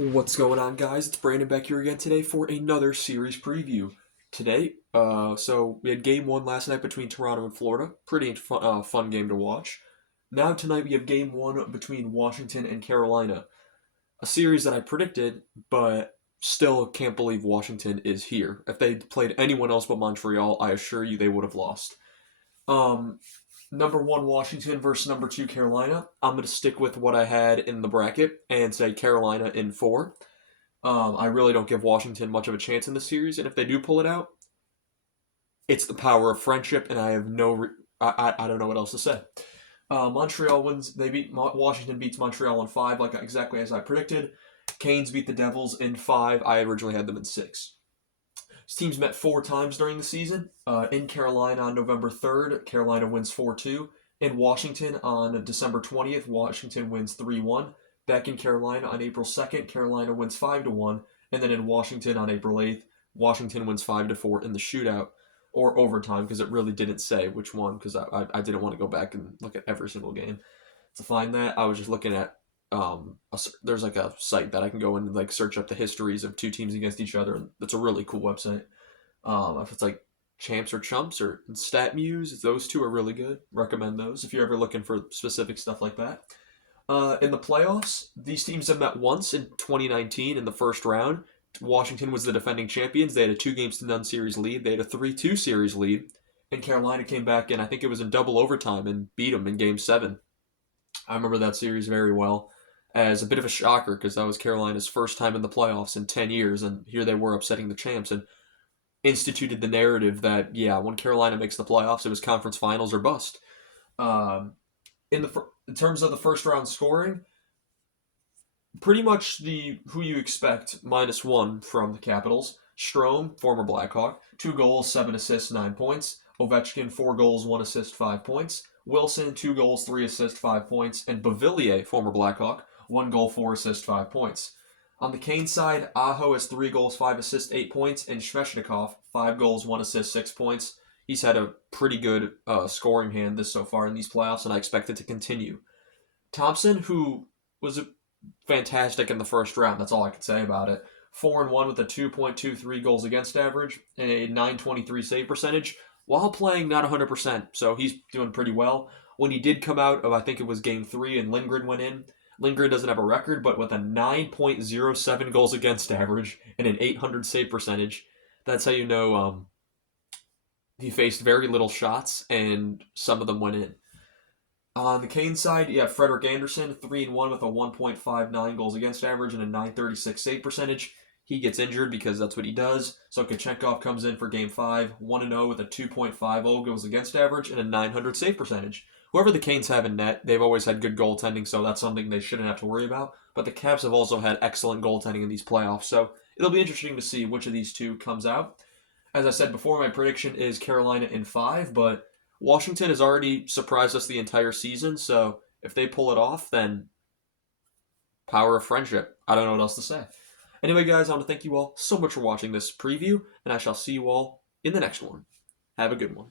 What's going on, guys? It's Brandon back here again today for another series preview. Today, so we had game one last night between Toronto and Florida. Pretty fun game to watch. Now tonight we have game one between Washington and Carolina. A series that I predicted, but still can't believe Washington is here. If they played anyone else but Montreal, I assure you they would have lost. Um, Number one Washington versus number two Carolina. I'm going to stick with what I had in the bracket and say Carolina in four. I really don't give Washington much of a chance in the series, and if they do pull it out, it's the power of friendship, and I have I don't know what else to say. Montreal wins. Washington beats Montreal in five, like exactly as I predicted. Canes beat the Devils in five. I originally had them in six. These teams met four times during the season. In Carolina on November 3rd, Carolina wins 4-2. In Washington on December 20th, Washington wins 3-1. Back in Carolina on April 2nd, Carolina wins 5-1. And then in Washington on April 8th, Washington wins 5-4 in the shootout or overtime, because it really didn't say which one, because I didn't want to go back and look at every single game to find that. I was just looking at there's like a site that I can go and like search up the histories of two teams against each other, and that's a really cool website. If it's like Champs or Chumps or StatMuse, those two are really good. Recommend those if you're ever looking for specific stuff like that. In the playoffs, these teams have met once in 2019 in the first round. Washington was the defending champions. They had a 2-0 series lead. They had a 3-2 series lead. And Carolina came back in, I think it was in double overtime, and beat them in Game 7. I remember that series very well as a bit of a shocker, because that was Carolina's first time in the playoffs in 10 years, and here they were upsetting the champs and instituted the narrative that, yeah, when Carolina makes the playoffs, it was conference finals or bust. Um, in terms of the first round scoring, pretty much the who you expect, -1 from the Capitals. Strome, former Blackhawk, 2 goals, 7 assists, 9 points. Ovechkin, 4 goals, 1 assist, 5 points. Wilson, 2 goals, 3 assists, 5 points. And Beauvillier, former Blackhawk, 1 goal, 4 assists, 5 points. On the Kane side, Aho has 3 goals, 5 assists, 8 points. And Svechnikov, 5 goals, 1 assist, 6 points. He's had a pretty good scoring hand this so far in these playoffs, and I expect it to continue. Thompson, who was fantastic in the first round. That's all I could say about it. 4-1 with a 2.23 goals against average and a 923 save percentage while playing not 100%. So he's doing pretty well. When he did come out of, I think it was game 3 and Lindgren went in, Lindgren doesn't have a record, but with a 9.07 goals against average and an 800 save percentage, that's how you know he faced very little shots and some of them went in. On the Kane side, you have Frederik Andersen, 3-1 with a 1.59 goals against average and a 936 save percentage. He gets injured because that's what he does. So Kochenkov comes in for Game 5, 1-0 with a 2.50 goals against average and a 900 save percentage. Whoever the Canes have in net, they've always had good goaltending, so that's something they shouldn't have to worry about. But the Caps have also had excellent goaltending in these playoffs, so it'll be interesting to see which of these two comes out. As I said before, my prediction is Carolina in 5, but Washington has already surprised us the entire season, so if they pull it off, then power of friendship. I don't know what else to say. Anyway, guys, I want to thank you all so much for watching this preview, and I shall see you all in the next one. Have a good one.